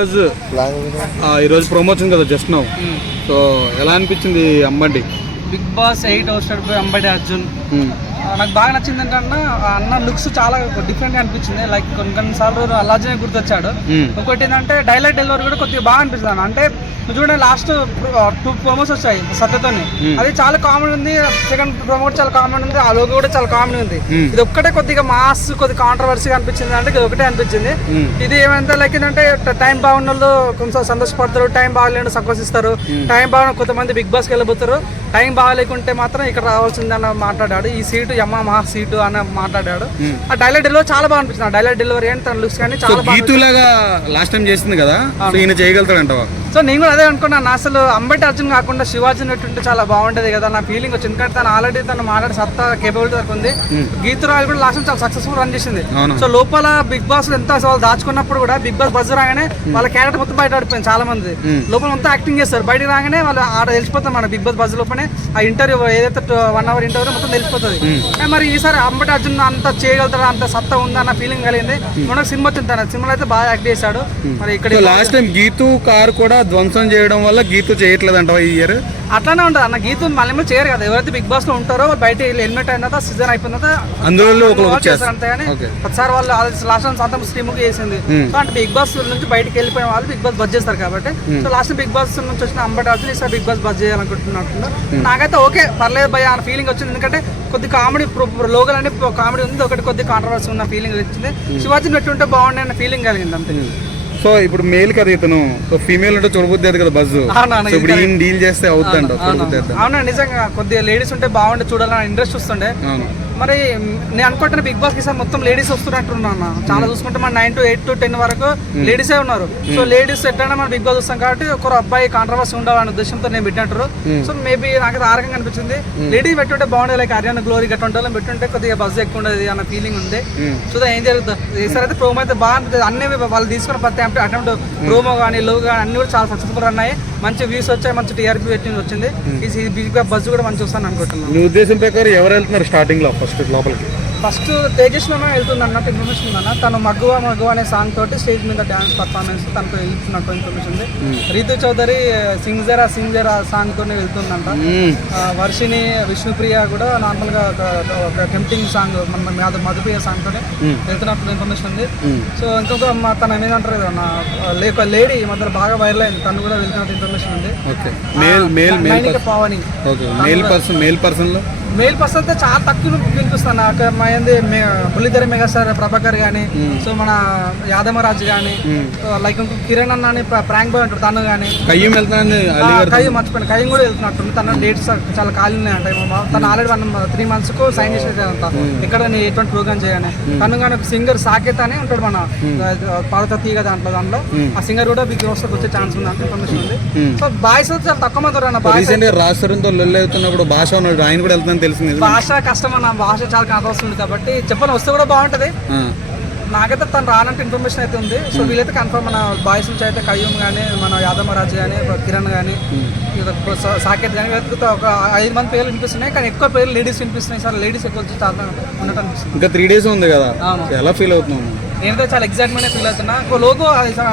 ఈరోజు ప్రమోషన్ కదా just now. So ఎలా అనిపించింది Ambati? Bigg Boss 8 hosted by Ambati Arjun. నాకు బాగా నచ్చింది ఏంటంటే అన్న లుక్స్ చాలా డిఫరెంట్గా అనిపించింది. లైక్ కొన్నిసార్లు అలాజనే గుర్తొచ్చాడు. ఇంకోటి ఏంటంటే డైలాగ్ డెలివరీ కూడా కొద్దిగా బాగా అనిపిస్తుంది అన్న. అంటే చూడండి లాస్ట్ 2 ప్రోమోస్ వచ్చాయి సత్యతోని, అది చాలా కామెడీ ఉంది. సెకండ్ ప్రోమో చాలా కామెడీ ఉంది, ఆ లోగో కూడా చాలా కామెడీ ఉంది. ఇది ఒక్కటే కొద్దిగా మాస్ కొద్దిగా కాంట్రవర్సీగా అనిపించింది. అంటే ఇది ఒకటే అనిపించింది. ఇది ఏమంటే లైక్ ఏంటంటే టైం బాగున్న వాళ్ళు కొంచెం సంతోషపడతారు, టైం బాగాలేని సంకోచిస్తారు, టైం బాగా కొంతమంది బిగ్ బాస్కి వెళ్ళిపోతారు, టైం బాగాలేకుంటే మాత్రం ఇక్కడ రావాల్సిందని మాట్లాడాడు. ఈ సీటు యమహా సీటు అని మాట్లాడాడు. ఆ డైలాగ్ డెలివరీ చాలా బాగా అనిపించింది. ఆ డైలాగ్ డెలివరీ అని తన లుక్స్ కానీ చాలా గీతులాగా లాస్ట్ టైం చేసింది కదా, ఈయన చేయగలుగుతాడంటావా? సో నేను కూడా అదే అనుకున్నాను. అసలు అంబటి అర్జున్ కాకుండా శివాజీ నటుంటే చాలా బాగుంటది కదా నా ఫీలింగ్ వచ్చింది. ఎందుకంటే తను ఆల్రెడీ తను మాట్లాడే సత్తా కేపబిలిటీ వరకు ఉంది. గీతురాలు కూడా లాస్ట్ చాలా సక్సెస్ఫుల్ రన్ చేసింది. సో లోపల బిగ్ బాస్ ఎంత వాళ్ళు దాచుకున్నప్పుడు కూడా బిగ్ బాస్ బజ్ రాగానే వాళ్ళ క్యారెక్టర్ మొత్తం బయట ఆడిపోయింది. చాలా మంది లోపల మొత్తం యాక్టింగ్ చేస్తారు, బయటకు రాగానే వాళ్ళు ఆడ తెలిసిపోతాం మన బిగ్ బాస్ బజ్ లోపలనే ఆ ఇంటర్వ్యూ ఏదైతే 1 hour ఇంటర్వ్యూ మొత్తం తెలిసిపోతుంది. మరి ఈసారి అంబటి అర్జున్ అంత చేయగలుగుతాడు, అంత సత్తా ఉందన్న ఫీలింగ్ కలిగింది. మనకు సినిమా వచ్చింది, తన సినిమాలో అయితే బాగా యాక్ట్ చేశాడు. మరి ఇక్కడ లాస్ట్ టైం గీతు కారు కూడా ధ్వంసం చేయడం వల్ల గీతు చేయట్లేదు అంటావా ఈ ఇయర్? అట్లానే ఉంటుంది అన్న. గీతు మళ్ళీ చేయరు కదా, ఎవరైతే బిగ్ బాస్ లో ఉంటారో బయట హెల్మెట్ అయిన తర్వాత సీజన్ అయిపోయిన తర్వాత చేస్తారు అంతే. కానీ ఒకసారి వాళ్ళు లాస్ట్ అంతా స్ట్రీమ్ చేసింది. సో అంటే బిగ్ బాస్ నుంచి బయటకు వెళ్ళిపోయిన వాళ్ళు బిగ్ బాస్ బజ్ చేస్తారు కాబట్టి, సో లాస్ట్ బిగ్ బాస్ నుంచి వచ్చిన అంబటి అర్జున్ ఈసారి బిగ్ బాస్ బజ్ చేయాలనుకుంటున్నాను. నాకైతే ఓకే పర్లేదు భయ అన్న ఫీలింగ్ వచ్చింది. ఎందుకంటే కొద్ది కామెడీ లోగల్ అంటే కామెడీ ఉంది, ఒకటి కొద్ది కాంట్రవర్సీ ఉన్న ఫీలింగ్ వచ్చింది. శివాజీ పెట్టుంటే బాగుండే అన్న ఫీలింగ్ కలిగింది అంతే. సో ఇప్పుడు మేల్ కదా ఇతను, సో ఫీమేల్ అంటే చూడబుద్ది కదా బజ్, ఇప్పుడు ఈయన డీల్ చేస్తే అవుతుందంట. అవునా నిజంగా కొద్దిగా లేడీస్ ఉంటే బాగుండే, చూడాలని ఇంట్రెస్ట్ వస్తుండే. మరి నేను అనుకుంటున్నా బిగ్ బాస్ కి సార్ మొత్తం లేడీస్ వస్తున్నట్టున్నా. చాలా చూసుకుంటే మన 9 to 8 to 10 వరకు లేడీసే ఉన్నారు. సో లేడీస్ ఎట్లయినా మనం బిగ్ బాస్ చూస్తాం కాబట్టి ఒక అబ్బాయి కాంట్రవర్సీ ఉండాలనే ఉద్దేశంతో నేను పెట్టినట్టు. సో మేబీ నాకు ఆ రకంగా అనిపించింది. లేడీ పెట్టుంటే బాగుండేది, లైక్ హర్యానా గ్లోరీ గట్టు పెట్టుంటే కొద్దిగా బజ్ ఎక్కువ ఉండేది అన్న ఫీలింగ్ ఉంది. సో ఏం జరుగుతుంది ఈసారి అయితే ప్రోమో అయితే బాగా అనిపిస్తుంది. అన్ని వాళ్ళు తీసుకున్న ప్రతి అటెంప్ట్ ప్రోమో కానీ లోగో కానీ అన్ని కూడా చాలా సక్సెస్ఫుల్ అన్నాయి. మంచి వ్యూస్ వచ్చాయి, మంచి టీఆర్పీ వచ్చింది. ఈ బిగ్ బాస్ బజ్ కూడా మంచి వస్తాను అనుకుంటున్నాను. మీ ఉద్దేశం ప్రకారం ఎవరు వెళ్తున్నారు స్టార్టింగ్ లో లోపలికి? ఫస్ట్ తేజస్ మేమే వెళ్తుంది అన్నట్టు ఇన్ఫర్మేషన్ ఉందన్న. తను మగ్గువ అనే సాంగ్ తోటి స్టేజ్ మీద డాన్స్ పర్ఫార్మెన్స్ తనకు వెళ్తున్నట్టు ఇన్ఫర్మేషన్ ఉంది. రీతు చౌదరి సింగ్ జరా సాంగ్ తోనే వెళ్తుందంట. వర్షిని విష్ణుప్రియ కూడా నార్మల్ గా ఒక టెంప్టింగ్ సాంగ్ మధుప్రియ సాంగ్ తోనే వెళ్తున్నట్టు ఇన్ఫర్మేషన్ ఉంది. సో ఇంకొక తన ఏమంటారు ఒక లేడీ ఈ మధ్య బాగా వైరల్ అయింది, తను కూడా వెళ్తున్నట్టు ఇన్ఫర్మేషన్ ఉంది. పావని మేల్ పర్సన్ అయితే చాలా తక్కువ వినిపిస్తాను. బుల్లితెర మెగాస్టార్ ప్రభాకర్ కానీ, సో మన యాదమరాజు కానీ, లైక్ కిరణ్ అన్న అని ప్రాంక్ బాయ్ అంటారు తను కానీ, కయ్యం మర్చిపోయిన కయ్యం కూడా వెళ్తున్నట్టు. తన డేట్స్ చాలా ఖాళీ ఉన్నాయంట. తను ఆల్రెడీ 3 months కు సైన్ చేసేదంట ఇక్కడ ఎటువంటి ప్రోగ్రామ్ చేయని. తను కానీ ఒక సింగర్ సాకేత్ అని ఉంటాడు మన పాడత తీగ దాంట్లో ఆ సింగర్ కూడా బిగ్ బాస్ వచ్చే ఛాన్స్ ఉంది అంటే ఇన్ఫర్మేషన్ ఉంది. సో బాయ్స్ చాలా తక్కువ మంది రాస్తున్నప్పుడు భాష ఉన్నాడు, ఆయన కూడా వెళ్తాను తెలిసింది. భాష కష్టం అన్న, భాష చాలా కావాల్సింది కాబట్టి చెప్పని వస్తే కూడా బాగుంటది. నాకైతే తను రానంటే ఇన్ఫర్మేషన్ అయితే ఉంది. సో వీళ్ళైతే కన్ఫర్మ్ మన బాయ్స్ నుంచి అయితే కయ్యూమ్ కానీ, మన యాదమరాజు కానీ, కిరణ్ కానీ, సాకేత్ కానీ వెతుకుతా ఒక 5 మంది పేర్లు వినిపిస్తున్నాయి. కానీ ఎక్కువ పేర్లు లేడీస్ వినిపిస్తున్నాయి. సార్ లేడీస్ ఎక్కువ చాలా ఉన్నట్టు అనిపిస్తుంది. ఇంకా 3 days ఉంది కదా, ఎలా ఫీల్ అవుతున్నాను? నేనైతే చాలా ఎగ్జైట్మెంట్ ఫీల్ అవుతున్నా. ఒక లోగో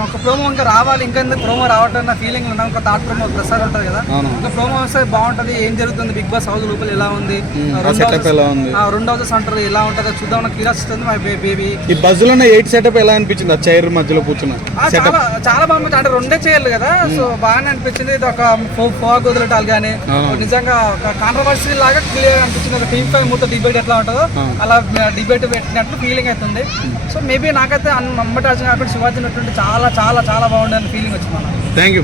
ఒక ప్రోమో ఇంకా రావాలి, ఇంకా ప్రోమో రావటం నా ఫీలింగ్ ఉన్నా. ఒక థర్డ్ ప్రోమో ప్రసారం ఉంటుంది కదా, ఇంకా ప్రోమో వస్తే బాగుంటుంది. ఏం జరుగుతుంది బిగ్ బాస్ హౌస్ లోపల ఎలా ఉంది, 2 houses అంటారు ఎలా ఉంటుందో చూద్దాం నాకు క్యూరియాసిటీ ఉంది. మై బేబీ ఈ బజ్ లో 8 సెటప్ ఎలా అనిపించింది? ఆ చైర్ మధ్యలో కూర్చున్నా చాలా బాగా అంటే 2 చైర్లు కదా, సో బాగానే అనిపించింది. ఇది ఒక ఫోగ్ వదిలేటాలు కానీ నిజంగా కాంట్రవర్సీ లాగా క్లియర్ అనిపించింది. ఒక టీమ్ 5 మూతో డిబేట్ ఎట్లా ఉంటుందో అలా డిబేట్ పెట్టినట్లు ఫీలింగ్ అవుతుంది. సో మేబీ నాకైతే అంబటి అర్జున్ కాకుండా శివాజీ నటువంటి చాలా చాలా చాలా బాగుండే ఫీలింగ్ వచ్చింది. Thank you.